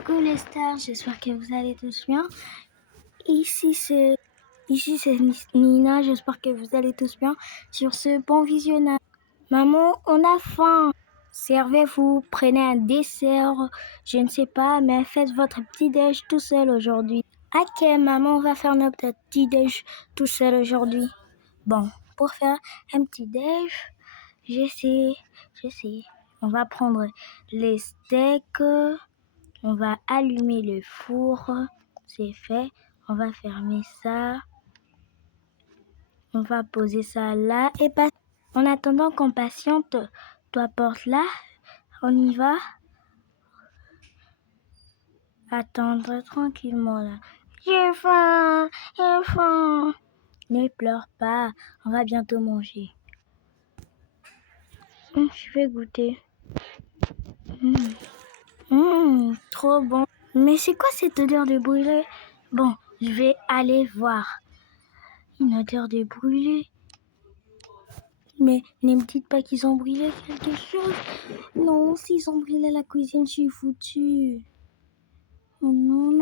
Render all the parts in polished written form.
Coucou les stars, j'espère que vous allez tous bien. Ici c'est Nina, j'espère que vous allez tous bien. Sur ce, bon visionnage. Maman, on a faim. Servez-vous, prenez un dessert, je ne sais pas, mais faites votre petit déj tout seul aujourd'hui. Ok, maman, on va faire notre petit déj tout seul aujourd'hui. Bon, pour faire un petit déj, je sais. On va prendre les steaks. On va allumer le four, c'est fait. On va fermer ça. On va poser ça là. Et en attendant qu'on patiente, toi porte là. On y va. Attendre tranquillement là. J'ai faim. Ne pleure pas. On va bientôt manger. Je vais goûter. Trop bon. Mais c'est quoi cette odeur de brûlé? Bon, je vais aller voir. Une odeur de brûlé. Mais ne me dites pas qu'ils ont brûlé quelque chose. Non, s'ils ont brûlé la cuisine, je suis foutue. Oh non.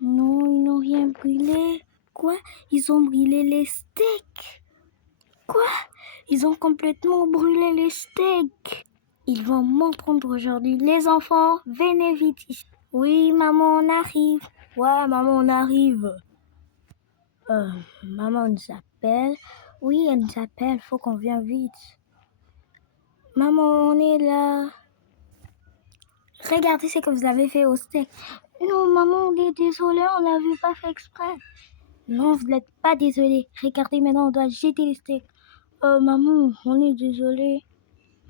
Non, ils n'ont rien brûlé. Quoi? Ils ont brûlé les steaks. Quoi? Ils ont complètement brûlé les steaks. Ils vont m'entendre aujourd'hui. Les enfants, venez vite ici. Oui, maman, on arrive. Ouais, maman, on arrive. Maman nous appelle. Oui, elle nous appelle. Faut qu'on vienne vite. Maman, on est là. Regardez ce que vous avez fait au steak. Non, maman, on est désolé, on n'avait pas fait exprès. Non, vous n'êtes pas désolé. Regardez, maintenant, on doit jeter les steaks. Maman, on est désolé.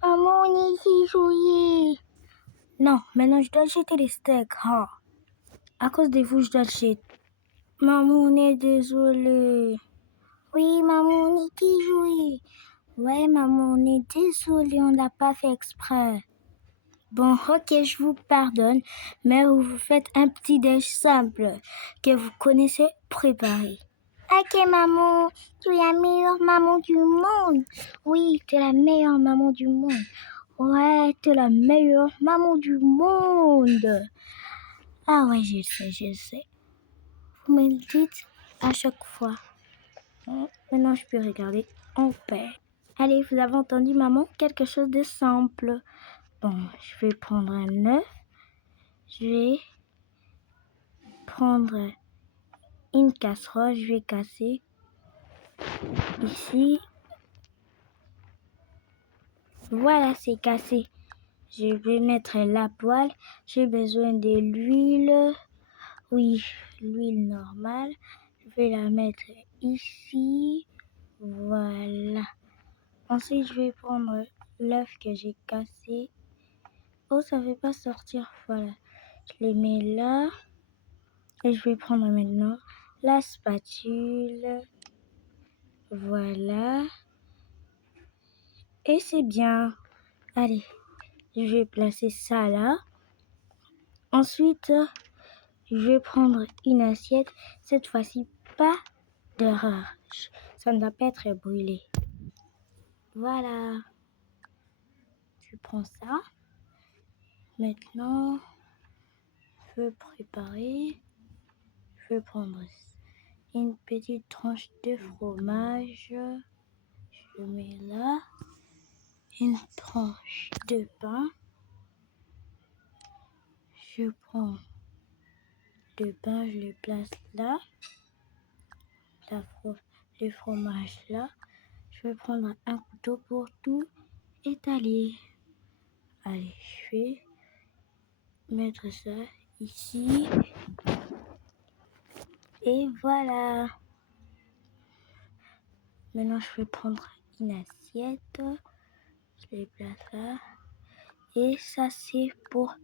Maman, on est désolé. Non, maintenant, je dois jeter les steaks. Hein. À cause de vous, je dois le jeter. Maman, on est désolé. Oui, maman, on est désolé. Ouais, maman, on est désolé, on n'a pas fait exprès. Bon, ok, je vous pardonne, mais vous faites un petit déj simple que vous connaissez préparer. Ok, maman, tu es la meilleure maman du monde. Oui, tu es la meilleure maman du monde. Ouais, tu es la meilleure maman du monde. Ah ouais, je le sais. Vous me le dites à chaque fois. Maintenant, je peux regarder en paix. Allez, vous avez entendu, maman? Quelque chose de simple. Bon, je vais prendre un œuf. Je vais prendre une casserole. Je vais casser ici. Voilà, c'est cassé. Je vais mettre la poêle. J'ai besoin de l'huile. Oui, l'huile normale. Je vais la mettre ici. Voilà. Ensuite, je vais prendre l'œuf que j'ai cassé. Oh, ça ne veut pas sortir. Voilà. Je les mets là. Et je vais prendre maintenant la spatule. Voilà. Et c'est bien. Allez, je vais placer ça là. Ensuite, je vais prendre une assiette. Cette fois-ci, pas d'erreur. Ça ne doit pas être brûlé. Voilà. Je prends ça. Maintenant, je vais préparer. Je vais prendre une petite tranche de fromage. Je mets là. Une tranche de pain. Je prends le pain, je le place là. Le fromage là. Je vais prendre un couteau pour tout étaler. Allez, je vais mettre ça ici. Et voilà. Maintenant, je vais prendre une assiette. Je les place là. Et ça, c'est pour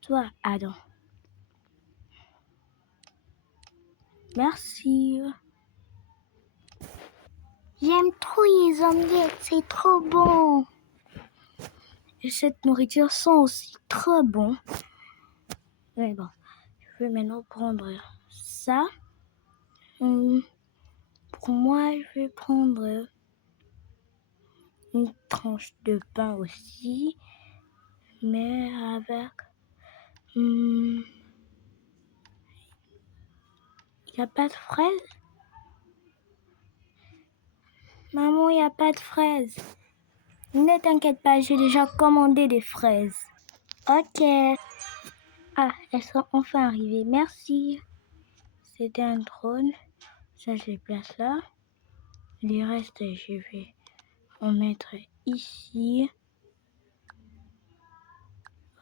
toi, Adam. Merci. J'aime trop les omelettes, c'est trop bon. Et cette nourriture sent aussi trop bon. Mais bon, je vais maintenant prendre ça. Pour moi, je vais prendre une tranche de pain aussi. Mais avec Il n'y a pas de fraises? Maman, il n'y a pas de fraises. Ne t'inquiète pas, j'ai déjà commandé des fraises. Ok. Ah, elles sont enfin arrivées. Merci. C'était un drone. Ça, je les place là. Les restes, je vais en mettre ici.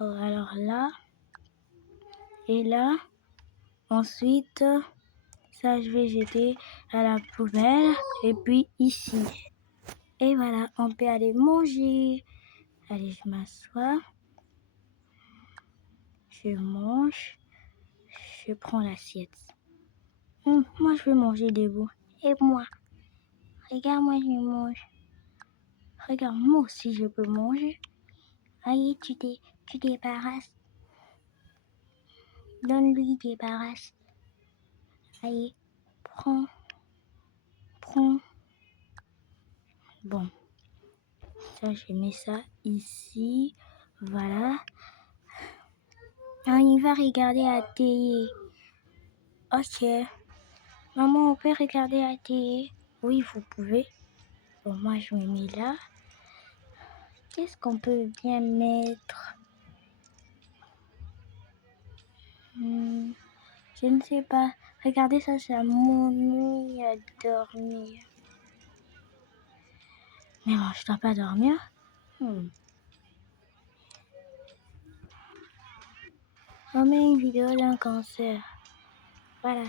Alors là. Et là. Ensuite, ça, je vais jeter à la poubelle. Et puis ici. Et voilà, on peut aller manger. Allez, je m'assois. Je mange. Je prends l'assiette. Moi, je veux manger debout. Et moi? Regarde, moi, je mange. Regarde, moi aussi, je peux manger. Allez, tu débarrasses. Donne-lui, débarrasse. Allez, prends. Bon, ça, je mets ça ici. Voilà. On y va regarder la télé. Ok. Maman, on peut regarder la télé? Oui, vous pouvez. Bon, moi, je me mets là. Qu'est-ce qu'on peut bien mettre? Je ne sais pas. Regardez ça, ça m'ennuie à dormir. Mais bon, je dois pas dormir. On met une vidéo d'un concert. Voilà.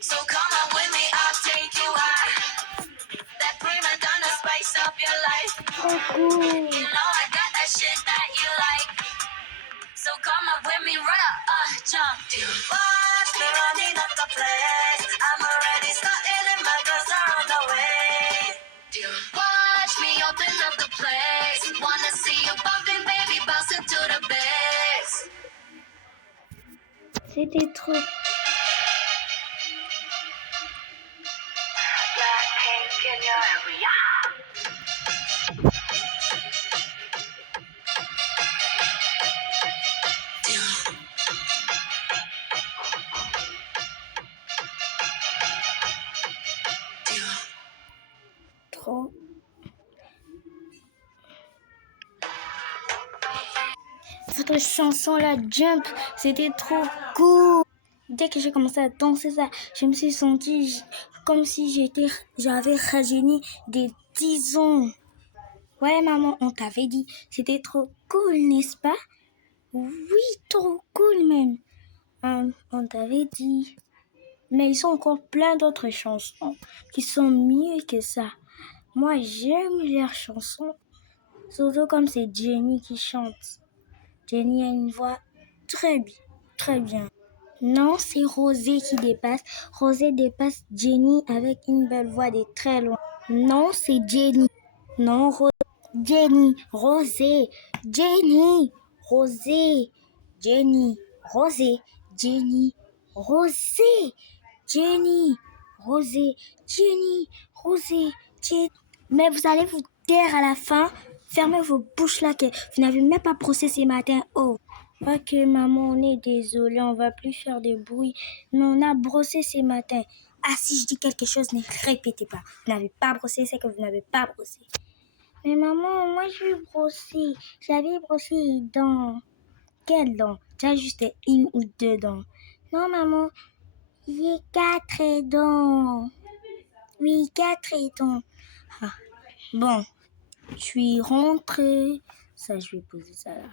So come on with me, I'll take you high. That prima donna spice up your life. You know I got that shit that you like. So come on with me, run up, jump. Watch me running up the place. I'm already starting and my girls are on the way. Watch me open up the place. Wanna see you bumping, baby, bouncing to the bass. C'était trop. Blackpink in your area. Trop. Cette chanson la Jump, c'était trop cool. Dès que j'ai commencé à danser ça, je me suis sentie comme si j'avais rajeuni des 10 ans. Ouais maman, on t'avait dit, c'était trop cool, n'est-ce pas? Oui, trop cool même. On t'avait dit. Mais ils sont encore plein d'autres chansons qui sont mieux que ça. Moi, j'aime leurs chansons, surtout comme c'est Jenny qui chante. Jenny a une voix très bien. Non, c'est Rosé qui dépasse. Rosé dépasse Jenny avec une belle voix de très loin. Non, c'est Jenny. Non, Jenny, Rosé, Jenny, Rosé, Jenny, Rosé, Jenny, Rosé, Jenny, Rosé, Jenny, Rosé, Jenny. Mais vous allez vous taire à la fin. Fermez vos bouches là que vous n'avez même pas brossé ce matin. Oh. Ok, maman, on est désolé, on va plus faire de bruit. Mais on a brossé ce matin. Ah, si je dis quelque chose, ne répétez pas. Vous n'avez pas brossé, c'est que vous n'avez pas brossé. Mais maman, moi je vais brosser. J'avais brossé les dents. Quelles dents? Tu as juste une ou deux dents. Non, maman, j'ai 4 dents. Oui, 4 dents. Ah. Bon, je suis rentrée. Ça, je vais poser ça là.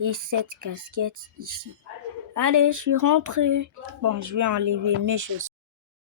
Et cette casquette ici. Allez, je suis rentrée. Bon, je vais enlever mes chaussures.